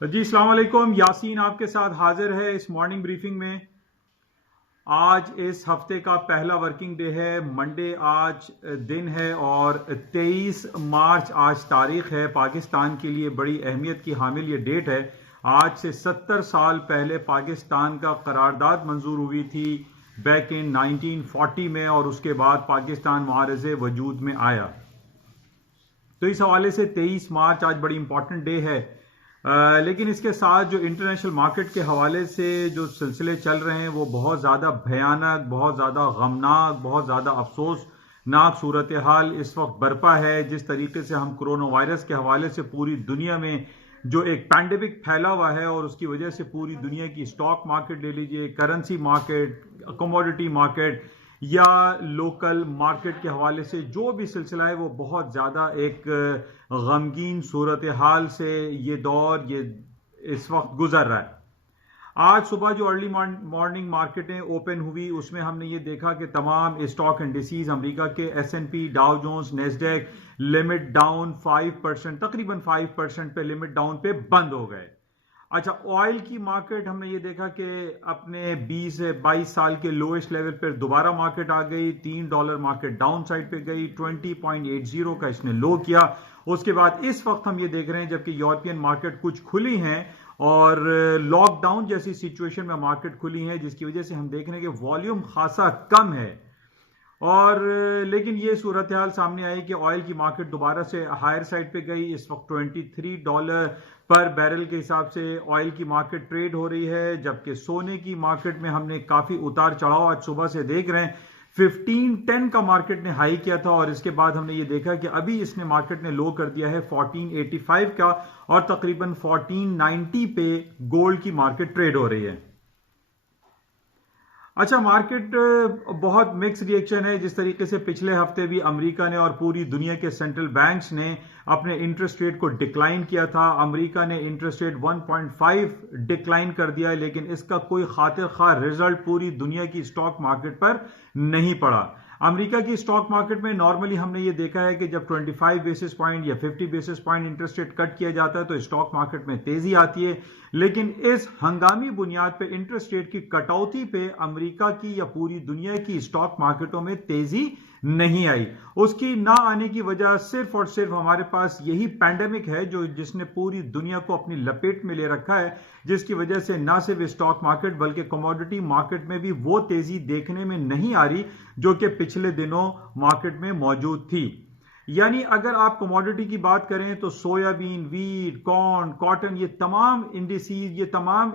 जी अस्सलाम वालेकुम। यासीन आपके साथ हाजिर है इस मॉर्निंग ब्रीफिंग में। आज इस हफ्ते का पहला वर्किंग डे है, मंडे आज दिन है और 23 मार्च आज तारीख है। पाकिस्तान के लिए बड़ी अहमियत की हामिल ये डेट है। आज से 70 साल पहले पाकिस्तान का करारदाद मंजूर हुई थी बैक इन 1940 में, और उसके बाद पाकिस्तान मुआरज़े वजूद में आया। तो इस हवाले से 23 मार्च आज बड़ी इंपॉर्टेंट डे है। लेकिन इसके साथ जो इंटरनेशनल मार्केट के हवाले से जो सिलसिले चल रहे हैं वो बहुत ज़्यादा भयानक, बहुत ज़्यादा गमनाक, बहुत ज़्यादा अफसोसनाक सूरत हाल इस वक्त बरपा है। जिस तरीके से हम कोरोना वायरस के हवाले से पूरी दुनिया में जो एक पैंडेमिक फैला हुआ है और उसकी वजह से पूरी दुनिया की स्टॉक मार्केट ले लीजिए, करेंसी मार्केट, कमोडिटी मार्केट या लोकल मार्केट के हवाले से जो भी सिलसिला है वो बहुत ज़्यादा एक गमगीन सूरत हाल से ये दौर ये इस वक्त गुजर रहा है। आज सुबह जो अर्ली मॉर्निंग मार्केटें ओपन हुई उसमें हमने ये देखा कि तमाम स्टॉक इंडिसेस अमेरिका के S&P, Dow Jones, Nasdaq limit down 5%, तकरीबन 5% पे लिमिट डाउन पे बंद हो गए। अच्छा, ऑयल की मार्केट हमने ये देखा कि अपने 20 से 22 साल के लोएस्ट लेवल पर दोबारा मार्केट आ गई। $3 मार्केट डाउन साइड पे गई, 20.80 का इसने लो किया। उसके बाद इस वक्त हम ये देख रहे हैं जबकि यूरोपियन मार्केट कुछ खुली हैं और लॉकडाउन जैसी सिचुएशन में मार्केट खुली है, जिसकी वजह से हम देख रहे हैं कि वॉल्यूम खासा कम है। और लेकिन ये सूरत हाल सामने आई कि ऑयल की मार्केट दोबारा से हायर साइड पे गई। इस वक्त $23 पर बैरल के हिसाब से ऑयल की मार्केट ट्रेड हो रही है, जबकि सोने की मार्केट में हमने काफी उतार चढ़ाव आज सुबह से देख रहे हैं। 1510 का मार्केट ने हाई किया था और इसके बाद हमने ये देखा कि अभी इसने मार्केट ने लो कर दिया है 1485 का, और तकरीबन 1490 पे गोल्ड की मार्केट ट्रेड हो रही है। अच्छा, मार्केट बहुत मिक्स रिएक्शन है। जिस तरीके से पिछले हफ्ते भी अमेरिका ने और पूरी दुनिया के सेंट्रल बैंक्स ने अपने इंटरेस्ट रेट को डिक्लाइन किया था। अमेरिका ने इंटरेस्ट रेट 1.5 डिक्लाइन कर दिया है, लेकिन इसका कोई खातिर खा रिजल्ट पूरी दुनिया की स्टॉक मार्केट पर नहीं पड़ा। अमेरिका की स्टॉक मार्केट में नॉर्मली हमने ये देखा है कि जब 25 बेसिस पॉइंट या 50 basis point interest rate cut किया जाता है तो स्टॉक मार्केट में तेजी आती है, लेकिन इस हंगामी बुनियाद पे इंटरेस्ट रेट की कटौती पे अमेरिका की या पूरी दुनिया की स्टॉक मार्केटों में तेजी नहीं आई। उसकी ना आने की वजह सिर्फ और सिर्फ हमारे पास यही पैंडेमिक है जो जिसने पूरी दुनिया को अपनी लपेट में ले रखा है, जिसकी वजह से ना सिर्फ स्टॉक मार्केट बल्कि कमोडिटी मार्केट में भी वो तेजी देखने में नहीं आ रही जो कि पिछले दिनों मार्केट में मौजूद थी। यानी अगर आप कमोडिटी की बात करें तो सोयाबीन, वीट, कॉर्न, कॉटन, ये तमाम इंडिसीज, ये तमाम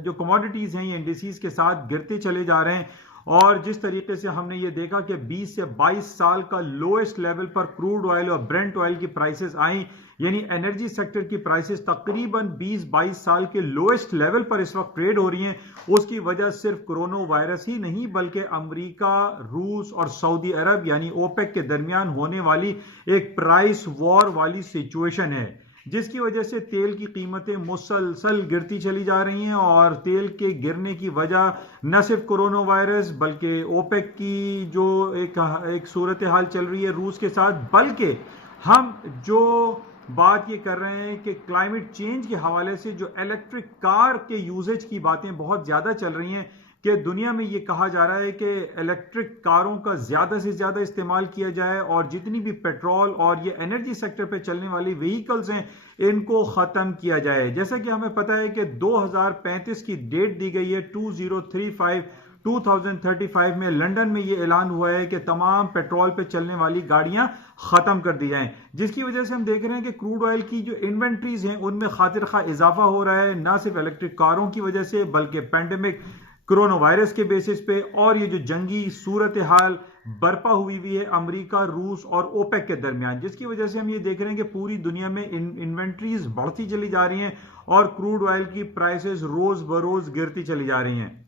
जो कमोडिटीज हैं ये इंडिसीज के साथ गिरते चले जा रहे हैं। और जिस तरीके से हमने ये देखा कि 20 से 22 साल का लोएस्ट लेवल पर क्रूड ऑयल और ब्रेंट ऑयल की प्राइसेस आई, यानी एनर्जी सेक्टर की प्राइसेस तकरीबन 20-22 साल के लोएस्ट लेवल पर इस वक्त ट्रेड हो रही हैं। उसकी वजह सिर्फ कोरोना वायरस ही नहीं बल्कि अमेरिका, रूस और सऊदी अरब यानी ओपेक के दरमियान होने वाली एक प्राइस वॉर वाली सिचुएशन है, जिसकी वजह से तेल की कीमतें मुसलसल गिरती चली जा रही हैं। और तेल के गिरने की वजह न सिर्फ कोरोना वायरस बल्कि ओपेक की जो एक सूरत हाल चल रही है रूस के साथ, बल्कि हम जो बात ये कर रहे हैं कि क्लाइमेट चेंज के हवाले से जो इलेक्ट्रिक कार के यूजेज की बातें बहुत ज्यादा चल रही हैं कि दुनिया में ये कहा जा रहा है कि इलेक्ट्रिक कारों का ज्यादा से ज्यादा इस्तेमाल किया जाए और जितनी भी पेट्रोल और ये एनर्जी सेक्टर पे चलने वाली व्हीकल्स हैं इनको खत्म किया जाए। जैसा कि हमें पता है कि 2035 की डेट दी गई है, 2035 में लंदन में ये ऐलान हुआ है कि तमाम पेट्रोल पे चलने वाली गाड़ियां खत्म कर दी जाएं, जिसकी वजह से हम देख रहे हैं कि क्रूड ऑयल की जो इन्वेंट्रीज हैं उनमें खातिर खा इजाफा हो रहा है, ना सिर्फ इलेक्ट्रिक कारों की वजह से बल्कि पैंडेमिक कोरोना वायरस के बेसिस पे और ये जो जंगी सूरत हाल बर्पा हुई है अमेरिका, रूस और ओपेक के दरमियान, जिसकी वजह से हम ये देख रहे हैं कि पूरी दुनिया में इन्वेंट्रीज बढ़ती चली जा रही हैं और क्रूड ऑयल की प्राइसेस रोज बरोज गिरती चली जा रही हैं।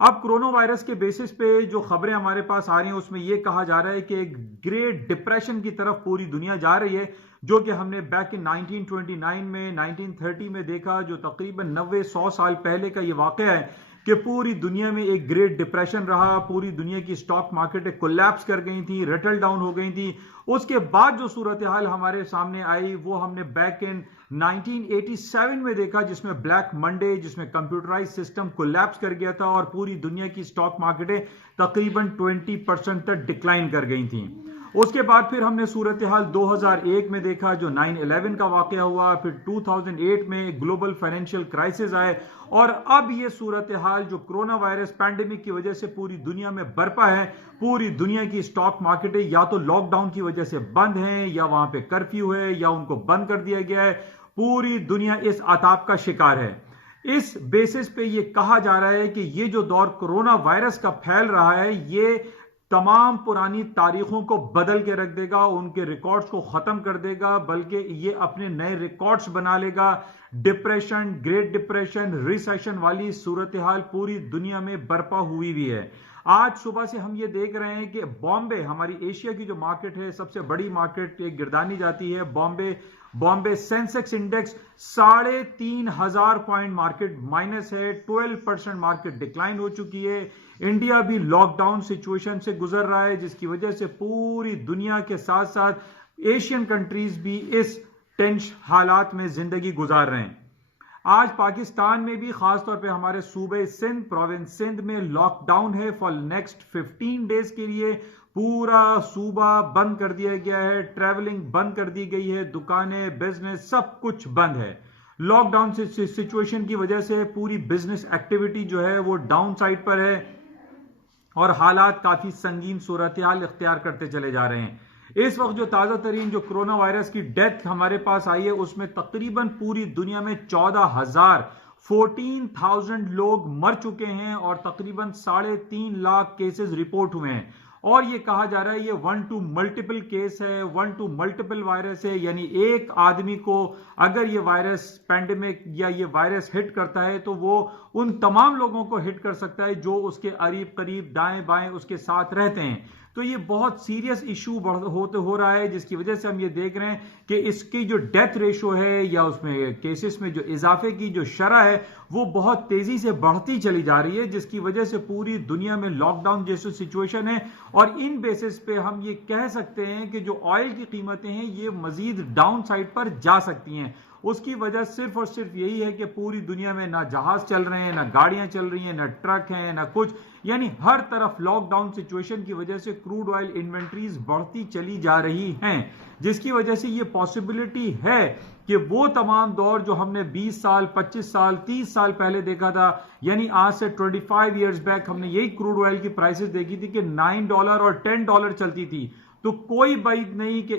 अब कोरोना वायरस के बेसिस पे जो खबरें हमारे पास आ रही हैं उसमें यह कहा जा रहा है कि एक ग्रेट डिप्रेशन की तरफ पूरी दुनिया जा रही है, जो कि हमने बैक इन 1929 में 1930 में देखा, जो तकरीबन 90-100 साल पहले का ये वाकया है कि पूरी दुनिया में एक ग्रेट डिप्रेशन रहा, पूरी दुनिया की स्टॉक मार्केटें कोलैप्स कर गई थी, रटल डाउन हो गई थी। उसके बाद जो सूरत हाल हमारे सामने आई वो हमने बैक इन 1987 में देखा, जिसमें ब्लैक मंडे, जिसमें कंप्यूटराइज सिस्टम कोलैप्स कर गया था और पूरी दुनिया की स्टॉक मार्केटें तकरीबन 20% तक डिक्लाइन कर गई थी। उसके बाद फिर हमने सूरत हाल 2001 में देखा, जो 9/11 का वाकया हुआ, फिर 2008 में ग्लोबल फाइनेंशियल क्राइसिस आए और अब ये सूरत हाल जो कोरोना वायरस पैंडेमिक की वजह से पूरी दुनिया में बरपा है। पूरी दुनिया की स्टॉक मार्केटें या तो लॉकडाउन की वजह से बंद हैं, या वहां पे कर्फ्यू है, या उनको बंद कर दिया गया है। पूरी दुनिया इस आताप का शिकार है। इस बेसिस पे ये कहा जा रहा है कि ये जो दौर कोरोना वायरस का फैल रहा है, ये तमाम पुरानी तारीखों को बदल के रख देगा, उनके रिकॉर्ड्स को खत्म कर देगा, बल्कि ये अपने नए रिकॉर्ड्स बना लेगा। डिप्रेशन, ग्रेट डिप्रेशन, रिसेशन वाली सूरत हाल पूरी दुनिया में बरपा हुई भी है। आज सुबह से हम ये देख रहे हैं कि बॉम्बे, हमारी एशिया की जो मार्केट है, सबसे बड़ी मार्केट गिरदानी जाती है Bombay Sensex index 3,500 point market minus है, 12% मार्केट डिक्लाइन हो चुकी है। इंडिया भी लॉकडाउन सिचुएशन से गुजर रहा है, जिसकी वजह से पूरी दुनिया के साथ साथ एशियन कंट्रीज भी इस टेंस हालात में जिंदगी गुजार रहे हैं। आज पाकिस्तान में भी खासतौर पे हमारे सूबे सिंध, प्रोविंस सिंध में लॉकडाउन है फॉर नेक्स्ट 15 डेज के लिए। पूरा सूबा बंद कर दिया गया है, ट्रैवलिंग बंद कर दी गई है, दुकानें, बिजनेस सब कुछ बंद है। लॉकडाउन सिचुएशन की वजह से पूरी बिजनेस एक्टिविटी जो है वो डाउन साइड पर है और हालात काफी संगीन सूरत हाल इख्तियार करते चले जा रहे हैं। इस वक्त जो ताजा तरीन जो कोरोना वायरस की डेथ हमारे पास आई है, उसमें तकरीबन पूरी दुनिया में 14,000 लोग मर चुके हैं और तकरीबन 3.5 लाख केसेस रिपोर्ट हुए हैं। और ये कहा जा रहा है ये 1 to मल्टीपल केस है, 1 to मल्टीपल वायरस है, यानी एक आदमी को अगर ये वायरस पैंडेमिक या ये वायरस हिट करता है तो वो उन तमाम लोगों को हिट कर सकता है जो उसके करीब करीब दाएं बाएं उसके साथ रहते हैं। तो ये बहुत सीरियस इशू हो रहा है, जिसकी वजह से हम ये देख रहे हैं कि इसकी जो डेथ रेशो है या उसमें केसेस में जो इजाफे की जो शरह है वो बहुत तेजी से बढ़ती चली जा रही है, जिसकी वजह से पूरी दुनिया में लॉकडाउन जैसी सिचुएशन है। और इन बेसिस पे हम ये कह सकते हैं कि जो ऑयल की कीमतें हैं ये मजीद डाउन साइड पर जा सकती हैं। उसकी वजह सिर्फ और सिर्फ यही है कि पूरी दुनिया में ना जहाज चल रहे हैं, ना गाड़ियां चल रही हैं, ना ट्रक हैं, ना कुछ, यानी हर तरफ लॉकडाउन सिचुएशन की वजह से क्रूड ऑयल इन्वेंट्रीज बढ़ती चली जा रही हैं, जिसकी वजह से ये पॉसिबिलिटी है कि वो तमाम दौर जो हमने 20 साल, 25 साल, 30 साल पहले देखा था, यानी आज से 25 ईयर्स बैक हमने यही क्रूड ऑयल की प्राइसेस देखी थी कि $9 और $10 चलती थी। तो कोई बात नहीं कि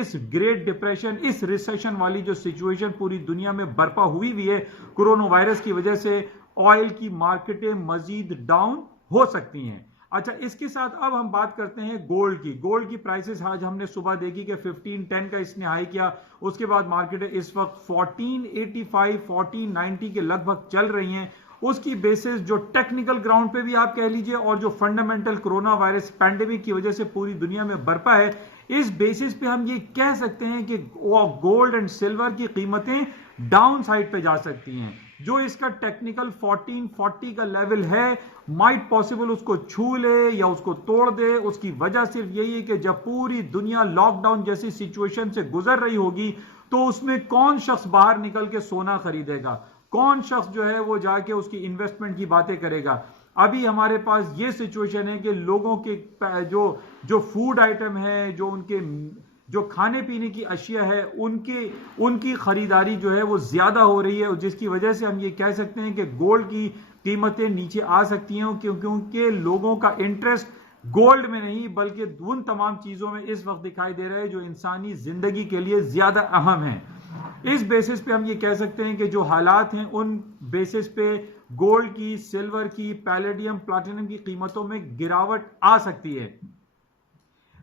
इस ग्रेट डिप्रेशन, इस रिसेशन वाली जो सिचुएशन पूरी दुनिया में बरपा हुई भी है कोरोना वायरस की वजह से, ऑयल की मार्केटें मजीद डाउन हो सकती हैं। अच्छा, इसके साथ अब हम बात करते हैं गोल्ड की। गोल्ड की प्राइसेस आज हमने सुबह देखी कि 1510 का इसने हाई किया, उसके बाद मार्केटें इस वक्त 1485, 1490 के लगभग चल रही हैं। उसकी बेसिस जो टेक्निकल ग्राउंड पे भी आप कह लीजिए और जो फंडामेंटल कोरोना वायरस पैंडेमिक की वजह से पूरी दुनिया में बरपा है, इस बेसिस पे हम ये कह सकते हैं कि गोल्ड एंड सिल्वर की कीमतें डाउन साइड पे जा सकती हैं। जो इसका टेक्निकल 1440 का लेवल है, माइट पॉसिबल उसको छू ले या उसको तोड़ दे। उसकी वजह सिर्फ यही है कि जब पूरी दुनिया लॉकडाउन जैसी सिचुएशन से गुजर रही होगी तो उसमें कौन शख्स बाहर निकल के सोना खरीदेगा, कौन शख्स जो है वो जाके उसकी इन्वेस्टमेंट की बातें करेगा। अभी हमारे पास ये सिचुएशन है कि लोगों के जो फूड आइटम है, जो उनके जो खाने पीने की अशिया है, उनकी खरीदारी जो है वो ज्यादा हो रही है, जिसकी वजह से हम ये कह सकते हैं कि गोल्ड की कीमतें नीचे आ सकती हैं, क्योंकि लोगों का इंटरेस्ट गोल्ड में नहीं बल्कि उन तमाम चीजों में इस वक्त दिखाई दे रहा है जो इंसानी जिंदगी के लिए ज्यादा अहम है। इस बेसिस पे हम ये कह सकते हैं कि जो हालात हैं उन बेसिस पे गोल्ड की, सिल्वर की, पैलेडियम, प्लैटिनम की कीमतों में गिरावट आ सकती है।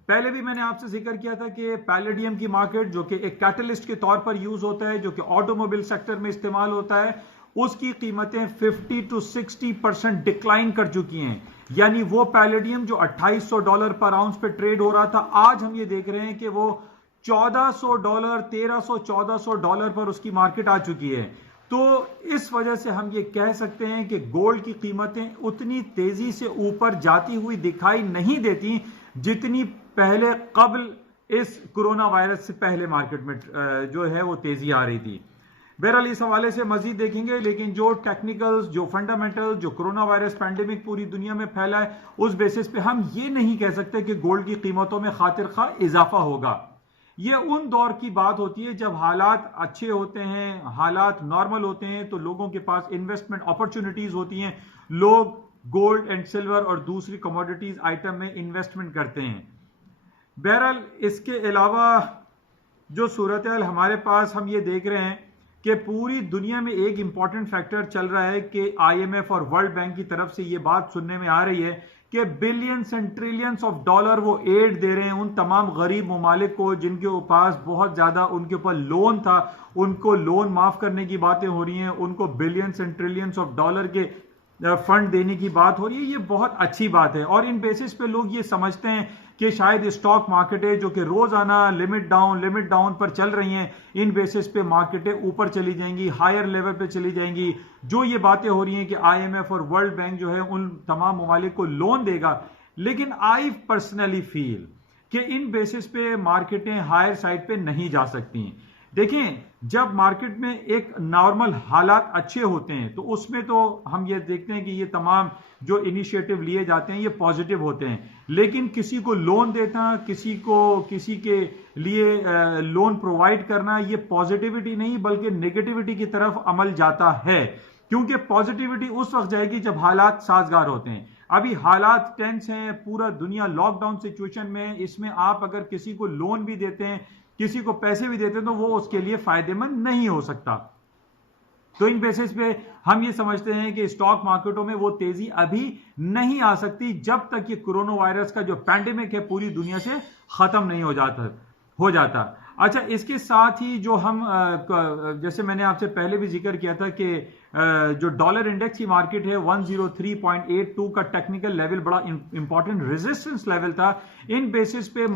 पहले भी मैंने आपसे जिक्र किया था कि पैलेडियम की मार्केट, जो कि एक कैटलिस्ट के तौर पर यूज होता है, जो कि ऑटोमोबाइल सेक्टर में इस्तेमाल होता है, उसकी कीमतें 50 to 60% डिक्लाइन कर चुकी हैं। यानी वो पैलेडियम जो $2800 पर आउंस पे ट्रेड हो रहा था, आज हम ये देख रहे हैं कि वो $1400, $1300, $1400 पर उसकी मार्केट आ चुकी है। तो इस वजह से हम ये कह सकते हैं कि गोल्ड की कीमतें उतनी तेजी से ऊपर जाती हुई दिखाई नहीं देती जितनी पहले कबल इस कोरोना वायरस से पहले मार्केट में जो है वो तेजी आ रही थी। बहरहाल इस हवाले से मजीद देखेंगे, लेकिन जो टेक्निकल्स, जो फंडामेंटल, जो कोरोना वायरस पैंडेमिक पूरी दुनिया में फैला है, उस बेसिस पे हम ये नहीं कह सकते कि गोल्ड की कीमतों में खातिर खा इजाफा होगा। ये उन दौर की बात होती है जब हालात अच्छे होते हैं, हालात नॉर्मल होते हैं, तो लोगों के पास इन्वेस्टमेंट अपॉर्चुनिटीज होती हैं, लोग गोल्ड एंड सिल्वर और दूसरी कमोडिटीज आइटम में इन्वेस्टमेंट करते हैं। बहरहाल इसके अलावा जो सूरत हाल हमारे पास, हम ये देख रहे हैं कि पूरी दुनिया में एक इंपॉर्टेंट फैक्टर चल रहा है कि IMF और वर्ल्ड बैंक की तरफ से ये बात सुनने में आ रही है कि billions and trillions of dollar वो एड दे रहे हैं उन तमाम गरीब ममालिक को जिनके पास बहुत ज्यादा उनके ऊपर लोन था, उनको लोन माफ करने की बातें हो रही हैं, उनको billions and trillions of dollar के फंड देने की बात हो रही है। ये बहुत अच्छी बात है और इन बेसिस पे लोग ये समझते हैं कि शायद स्टॉक मार्केटें जो कि रोजाना लिमिट डाउन पर चल रही हैं, इन बेसिस पे मार्केटें ऊपर चली जाएंगी, हायर लेवल पे चली जाएंगी। जो ये बातें हो रही हैं कि IMF और वर्ल्ड बैंक जो है उन तमाम ममालिक को लोन देगा, लेकिन आई पर्सनली फील कि इन बेसिस पे मार्केटें हायर साइड पे नहीं जा सकती। देखें, जब मार्केट में एक नॉर्मल हालात अच्छे होते हैं तो उसमें तो हम ये देखते हैं कि ये तमाम जो इनिशिएटिव लिए जाते हैं ये पॉजिटिव होते हैं, लेकिन किसी को लोन देना, किसी के लिए लोन प्रोवाइड करना, ये पॉजिटिविटी नहीं बल्कि नेगेटिविटी की तरफ अमल जाता है, क्योंकि पॉजिटिविटी उस वक्त जाएगी जब हालात साजगार होते हैं। अभी हालात टेंस हैं, पूरा दुनिया लॉकडाउन सिचुएशन में, इसमें आप अगर किसी को लोन भी देते हैं, किसी को पैसे भी देते हैं, तो वो उसके लिए फायदेमंद नहीं हो सकता। तो इन बेसिस पे हम ये समझते हैं कि स्टॉक मार्केटों में वो तेजी अभी नहीं आ सकती जब तक ये कोरोना वायरस का जो पैंडेमिक है पूरी दुनिया से खत्म नहीं हो जाता। अच्छा, इसके साथ ही जो हम जैसे मैंने आपसे पहले भी जिक्र किया था कि जो डॉलर इंडेक्स की मार्केट है 103.82 का टेक्निकल लेवल बड़ा इंपॉर्टेंट रेजिस्टेंस लेवल था। इन बेसिस पे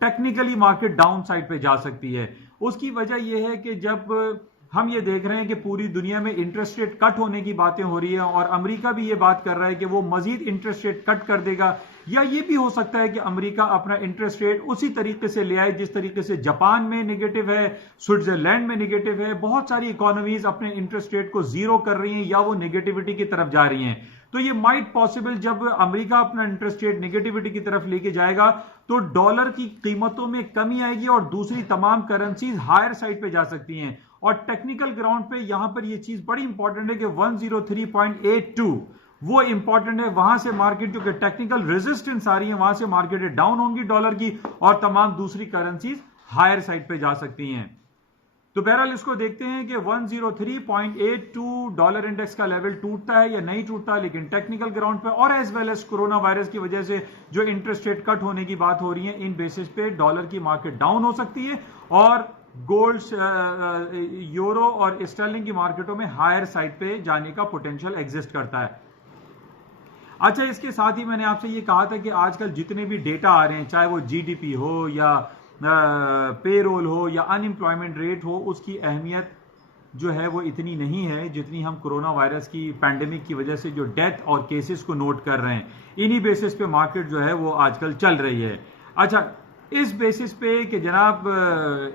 टेक्निकली मार्केट डाउन साइड पे जा सकती है। उसकी वजह यह है कि जब हम ये देख रहे हैं कि पूरी दुनिया में इंटरेस्ट रेट कट होने की बातें हो रही है और अमेरिका भी ये बात कर रहा है कि वो मजीद इंटरेस्ट रेट कट कर देगा, या ये भी हो सकता है कि अमेरिका अपना इंटरेस्ट रेट उसी तरीके से ले आए जिस तरीके से जापान में नेगेटिव है, स्विट्जरलैंड में नेगेटिव है। बहुत सारी इकोनॉमीज अपने इंटरेस्ट रेट को जीरो कर रही हैं या वो नेगेटिविटी की तरफ जा रही हैं। तो ये माइट पॉसिबल जब अमेरिका अपना इंटरेस्ट रेट नेगेटिविटी की तरफ लेके जाएगा तो डॉलर की कीमतों में कमी आएगी और दूसरी तमाम करेंसीज हायर साइड पे जा सकती हैं। और टेक्निकल ग्राउंड पे यहां पर ये चीज बड़ी इंपॉर्टेंट है कि 103.82 वो इंपॉर्टेंट है। वहां से मार्केट जो कि टेक्निकल रेजिस्टेंस आ रही है वहां से मार्केट डाउन होंगी डॉलर की और तमाम दूसरी करेंसीज हायर साइड पे जा सकती हैं। तो बहरहाल इसको देखते हैं कि 103.82 डॉलर इंडेक्स का लेवल टूटता है या नहीं टूटता, लेकिन टेक्निकल ग्राउंड पे और as well as coronavirus की वजह से जो इंटरेस्ट रेट कट होने की बात हो रही है, इन बेसिस पे डॉलर की मार्केट डाउन हो सकती है और गोल्ड, यूरो और स्टर्लिंग की मार्केटों में हायर साइड पे जाने का पोटेंशियल एग्जिस्ट करता है। अच्छा, इसके साथ ही मैंने आपसे ये कहा था कि आजकल जितने भी डेटा आ रहे हैं, चाहे वो जीडीपी हो या पेरोल हो या अनएम्प्लॉयमेंट रेट हो, उसकी अहमियत जो है वो इतनी नहीं है जितनी हम कोरोना वायरस की पैंडेमिक की वजह से जो डेथ और केसेस को नोट कर रहे हैं। इन्हीं बेसिस पे मार्केट जो है वो आजकल चल रही है। अच्छा, इस बेसिस पे कि जनाब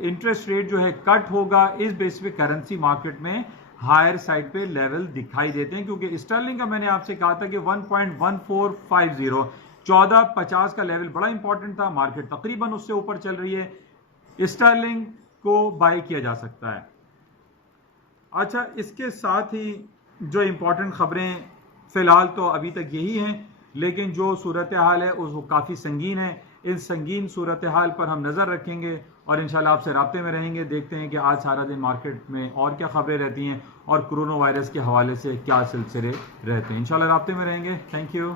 इंटरेस्ट रेट जो है कट होगा, इस बेसिस पे करेंसी मार्केट में हायर साइड पे लेवल दिखाई देते हैं, क्योंकि स्टर्लिंग का मैंने आपसे कहा था कि 1.1450 1450 का लेवल बड़ा इंपॉर्टेंट था। मार्केट तकरीबन उससे ऊपर चल रही है, स्टर्लिंग को बाय किया जा सकता है। अच्छा, इसके साथ ही जो इंपॉर्टेंट खबरें फिलहाल तो अभी तक यही हैं, लेकिन जो सूरत हाल है वो काफ़ी संगीन है। इन संगीन सूरत हाल पर हम नज़र रखेंगे और इंशाल्लाह आपसे राब्ते में रहेंगे। देखते हैं कि आज सारा दिन मार्केट में और क्या खबरें रहती हैं और कोरोना वायरस के हवाले से क्या सिलसिले रहते हैं। इंशाल्लाह राब्ते में रहेंगे। Thank you.